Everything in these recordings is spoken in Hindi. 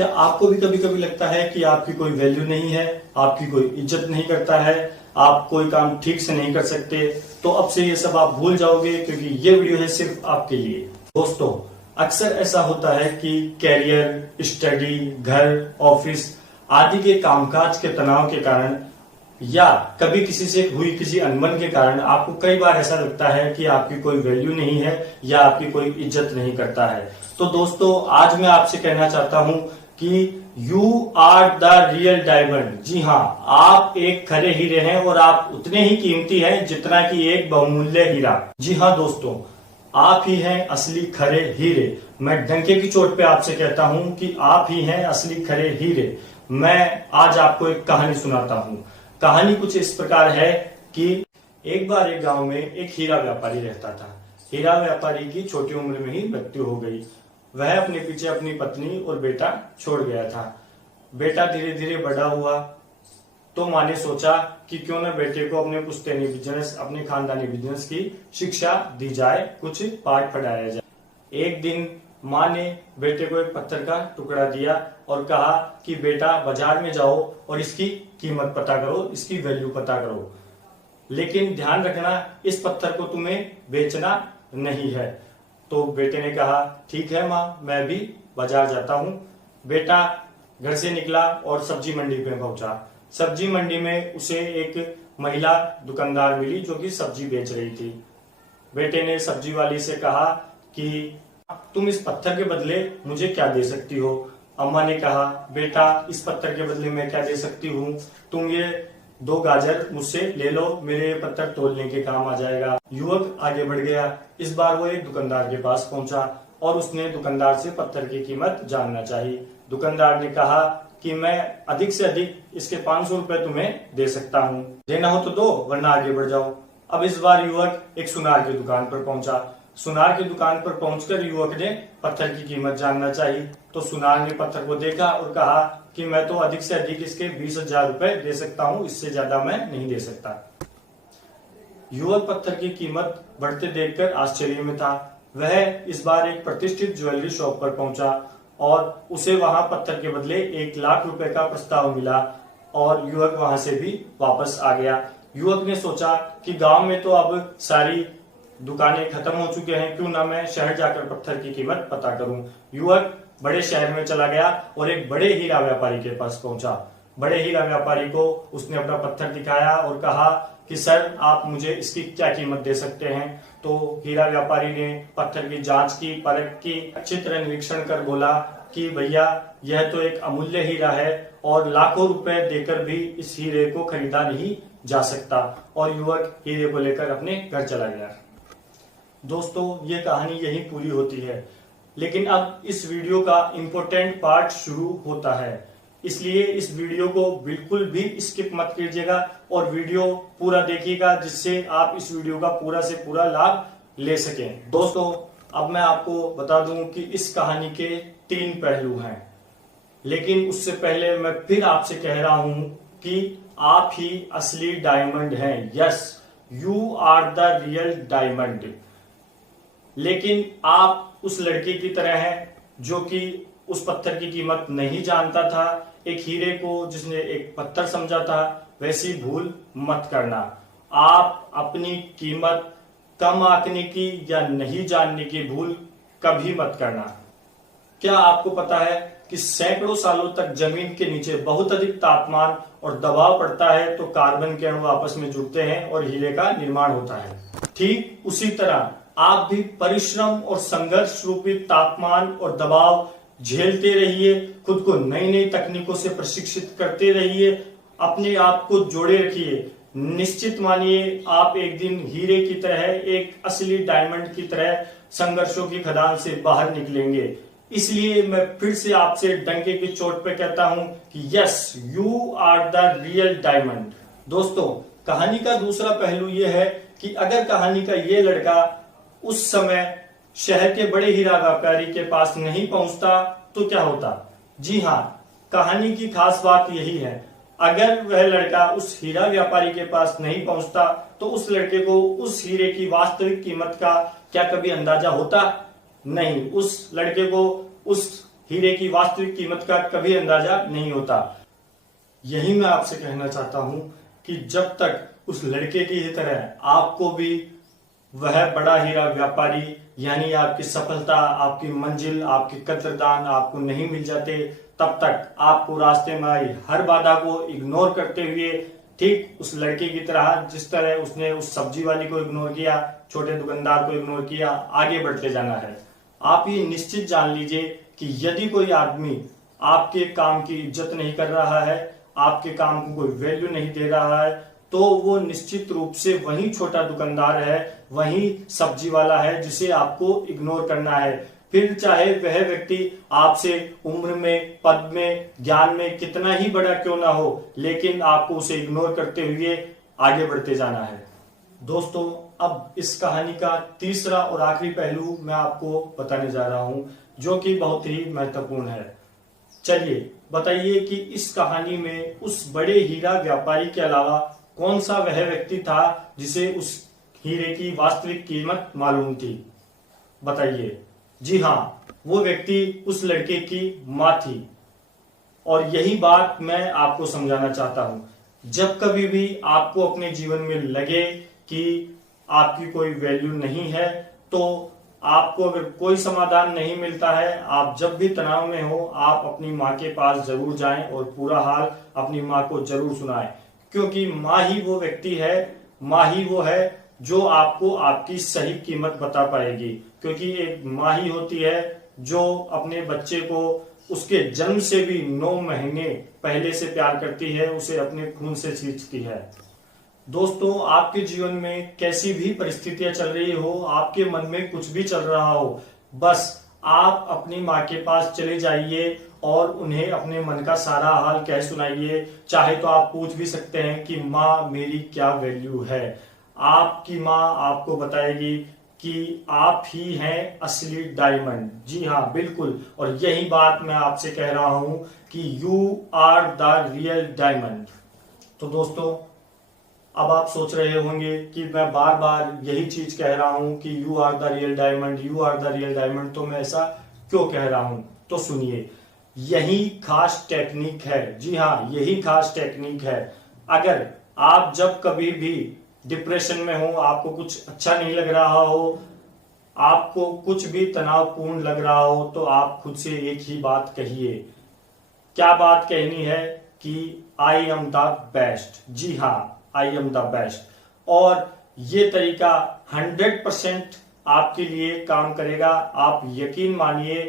क्या आपको भी कभी कभी लगता है कि आपकी कोई वैल्यू नहीं है, आपकी कोई इज्जत नहीं करता है, आप कोई काम ठीक से नहीं कर सकते? तो अब से ये सब आप भूल जाओगे, क्योंकि ये वीडियो है सिर्फ आपके लिए। दोस्तों, अक्सर ऐसा होता है कि कैरियर, स्टडी, घर, ऑफिस आदि के कामकाज के तनाव के कारण या कभी किसी से हुई किसी अनबन के कारण आपको कई बार ऐसा लगता है कि आपकी कोई वैल्यू नहीं है या आपकी कोई इज्जत नहीं करता है। तो दोस्तों, आज मैं आपसे कहना चाहता हूं कि you are the real diamond. जी हाँ, आप एक खरे हीरे हैं और आप उतने ही कीमती हैं जितना कि एक बहुमूल्य हीरा। जी हाँ दोस्तों, आप ही हैं असली खरे हीरे। मैं डंके की चोट पे आपसे कहता हूं कि आप ही हैं असली खरे हीरे। मैं आज आपको एक कहानी सुनाता हूं। कहानी कुछ इस प्रकार है कि एक बार एक गांव में एक हीरा व्यापारी रहता था। हीरा व्यापारी की छोटी उम्र में ही मृत्यु हो गई। वह अपने पीछे अपनी पत्नी और बेटा छोड़ गया था। बेटा धीरे धीरे बड़ा हुआ तो माँ ने सोचा कि क्यों न बेटे को अपने पुश्तैनी बिजनेस, अपने खानदानी बिजनेस की शिक्षा दी जाए, कुछ पाठ पढ़ाया जाए। एक दिन माँ ने बेटे को एक पत्थर का टुकड़ा दिया और कहा कि बेटा, बाजार में जाओ और इसकी कीमत पता करो, इसकी वैल्यू पता करो, लेकिन ध्यान रखना इस पत्थर को तुम्हें बेचना नहीं है। तो बेटे ने कहा, ठीक है माँ, मैं भी बाजार जाता हूँ। बेटा घर से निकला और सब्जी मंडी पे पहुंचा। सब्जी मंडी में उसे एक महिला दुकानदार मिली जो कि सब्जी बेच रही थी। बेटे ने सब्जी वाली से कहा कि तुम इस पत्थर के बदले मुझे क्या दे सकती हो? अम्मा ने कहा, बेटा, इस पत्थर के बदले मैं क्या दे सकती हूँ? तुम ये 2 गाजर मुझसे ले लो, मेरे ये पत्थर तोलने के काम आ जाएगा। युवक आगे बढ़ गया। इस बार वो एक दुकानदार के पास पहुंचा और उसने दुकानदार से पत्थर की कीमत जानना चाहिए। दुकानदार ने कहा कि मैं अधिक से अधिक इसके 500 रुपए तुम्हें दे सकता हूँ, देना हो तो दो, वरना आगे बढ़ जाओ। अब इस बार युवक एक सुनार की दुकान पर पहुंचा। सुनार की दुकान पर पहुंचकर युवक ने पत्थर की कीमत जानना चाहिए। तो सुनार ने पत्थर को देखा और कहा कि मैं तो अधिक से अधिक इसके 20,000 रुपए दे सकता हूँ, इससे ज्यादा मैं नहीं दे सकता। युवक पत्थर की कीमत बढ़ते देखकर आश्चर्य में था। वह इस बार एक प्रतिष्ठित ज्वेलरी शॉप पर पहुंचा और उसे वहां पत्थर के बदले 1 लाख रुपए का प्रस्ताव मिला और युवक वहां से भी वापस आ गया। युवक ने सोचा कि गांव में तो अब सारी दुकानें खत्म हो चुके हैं, क्यों ना मैं शहर जाकर पत्थर की कीमत पता करूं। युवक बड़े शहर में चला गया और एक बड़े हीरा व्यापारी के पास पहुंचा। बड़े हीरा व्यापारी को उसने अपना पत्थर दिखाया और कहा कि सर, आप मुझे इसकी क्या कीमत दे सकते हैं? तो हीरा व्यापारी ने पत्थर की जांच की, परख की, अच्छी तरह निरीक्षण कर बोला कि भैया, यह तो एक अमूल्य हीरा है और लाखों रुपए देकर भी इस हीरे को खरीदा नहीं जा सकता। और युवक हीरे को लेकर अपने घर चला गया। दोस्तों, ये कहानी यहीं पूरी होती है, लेकिन अब इस वीडियो का इम्पोर्टेंट पार्ट शुरू होता है, इसलिए इस वीडियो को बिल्कुल भी स्किप मत कीजिएगा और वीडियो पूरा देखिएगा, जिससे आप इस वीडियो का पूरा से पूरा लाभ ले सकें। दोस्तों, अब मैं आपको बता दूं कि इस कहानी के 3 पहलू हैं, लेकिन उससे पहले मैं फिर आपसे कह रहा हूं कि आप ही असली डायमंड हैं। Yes, you are the real diamond. लेकिन आप उस लड़के की तरह हैं जो कि उस पत्थर की कीमत नहीं जानता था, एक हीरे को जिसने एक पत्थर समझा था। वैसी भूल मत करना। आप अपनी कीमत कम आंकने की या नहीं जानने की भूल कभी मत करना। क्या आपको पता है कि सैकड़ों सालों तक जमीन के नीचे बहुत अधिक तापमान और दबाव पड़ता है तो कार्बन के अणु आपस में जुड़ते हैं और हीरे का निर्माण होता है। ठीक उसी तरह आप भी परिश्रम और संघर्ष रूपी तापमान और दबाव झेलते रहिए, खुद को नई नई तकनीकों से प्रशिक्षित करते रहिए, अपने आप को जोड़े रखिए। निश्चित मानिए, आप एक दिन हीरे की तरह, एक असली डायमंड की तरह संघर्षों की खदान से बाहर निकलेंगे। इसलिए मैं फिर से आपसे डंके की चोट पे कहता हूं कि yes, you are the real diamond. दोस्तों, कहानी का दूसरा पहलू यह है कि अगर कहानी का ये लड़का उस समय शहर के बड़े हीरा व्यापारी के पास नहीं पहुंचता तो क्या होता? जी हाँ, कहानी की खास बात यही है। अगर वह लड़का उस हीरा व्यापारी के पास नहीं पहुंचता तो उस लड़के को उस हीरे की वास्तविक कीमत का क्या कभी अंदाजा होता? नहीं। उस लड़के को उस हीरे की वास्तविक कीमत का कभी अंदाजा नहीं होता। यही मैं आपसे कहना चाहता हूं कि जब तक उस लड़के की ही तरह आपको भी वह बड़ा हीरा व्यापारी यानी आपकी सफलता, आपकी मंजिल, आपके कदरदान आपको नहीं मिल जाते, तब तक आपको रास्ते में आई हर बाधा को इग्नोर करते हुए, ठीक उस लड़के की तरह जिस तरह उसने उस सब्जी वाली को इग्नोर किया, छोटे दुकानदार को इग्नोर किया, आगे बढ़ते जाना है। आप ये निश्चित जान लीजिए कि यदि कोई आदमी आपके काम की इज्जत नहीं कर रहा है, आपके काम को कोई वैल्यू नहीं दे रहा है, तो वो निश्चित रूप से वही छोटा दुकानदार है, वही सब्जी वाला है जिसे आपको इग्नोर करना है। फिर चाहे वह व्यक्ति आपसे उम्र में, पद में, ज्ञान में कितना ही बड़ा क्यों ना हो, लेकिन आपको उसे इग्नोर करते हुए आगे बढ़ते जाना है। दोस्तों, अब इस कहानी का तीसरा और आखिरी पहलू मैं आपको बताने जा रहा हूं, जो कि बहुत ही महत्वपूर्ण है। चलिए बताइए कि इस कहानी में उस बड़े हीरा व्यापारी के अलावा कौन सा वह व्यक्ति था जिसे उस हीरे की वास्तविक कीमत मालूम थी? बताइए। जी हाँ, वो व्यक्ति उस लड़के की मां थी। और यही बात मैं आपको समझाना चाहता हूं। जब कभी भी आपको अपने जीवन में लगे कि आपकी कोई वैल्यू नहीं है, तो आपको अगर कोई समाधान नहीं मिलता है, आप जब भी तनाव में हो, आप अपनी माँ के पास जरूर जाएं और पूरा हाल अपनी माँ को जरूर सुनाएं, क्योंकि माँ ही वो व्यक्ति है, माँ ही वो है जो आपको आपकी सही कीमत बता पाएगी। क्योंकि एक माँ ही होती है जो अपने बच्चे को उसके जन्म से भी 9 महीने पहले से प्यार करती है, उसे अपने खून से सींचती है। दोस्तों, आपके जीवन में कैसी भी परिस्थितियां चल रही हो, आपके मन में कुछ भी चल रहा हो, बस आप अपनी माँ के पास चले जाइए और उन्हें अपने मन का सारा हाल कह सुनाइए। चाहे तो आप पूछ भी सकते हैं कि माँ मेरी क्या वैल्यू है। आपकी माँ आपको बताएगी कि आप ही हैं असली डायमंड। जी हाँ, बिल्कुल। और यही बात मैं आपसे कह रहा हूं कि you are the real diamond. तो दोस्तों, अब आप सोच रहे होंगे कि मैं बार बार यही चीज कह रहा हूं कि you are the real diamond, you are the real diamond, तो मैं ऐसा क्यों कह रहा हूं? तो सुनिए, यही खास टेक्निक है। जी हाँ, यही खास टेक्निक है। अगर आप जब कभी भी डिप्रेशन में हो, आपको कुछ अच्छा नहीं लग रहा हो, आपको कुछ भी तनावपूर्ण लग रहा हो, तो आप खुद से एक ही बात कहिए। क्या बात कहनी है? कि आई एम द बेस्ट। जी हाँ, आई एम द बेस्ट। और ये तरीका 100% आपके लिए काम करेगा। आप यकीन मानिए,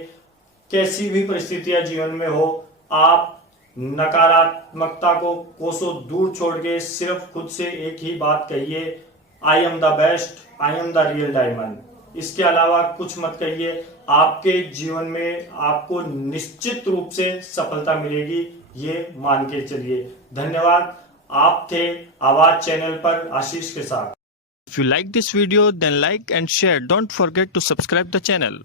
कैसी भी परिस्थितियां जीवन में हो, आप नकारात्मकता को कोसों दूर छोड़ के सिर्फ खुद से एक ही बात कहिए, I am the best, I am the real diamond. इसके अलावा कुछ मत कहिए। आपके जीवन में आपको निश्चित रूप से सफलता मिलेगी, ये मान के चलिए। धन्यवाद। आप थे आवाज चैनल पर आशीष के साथ। If you like this video, then like and share. Don't forget to subscribe the channel.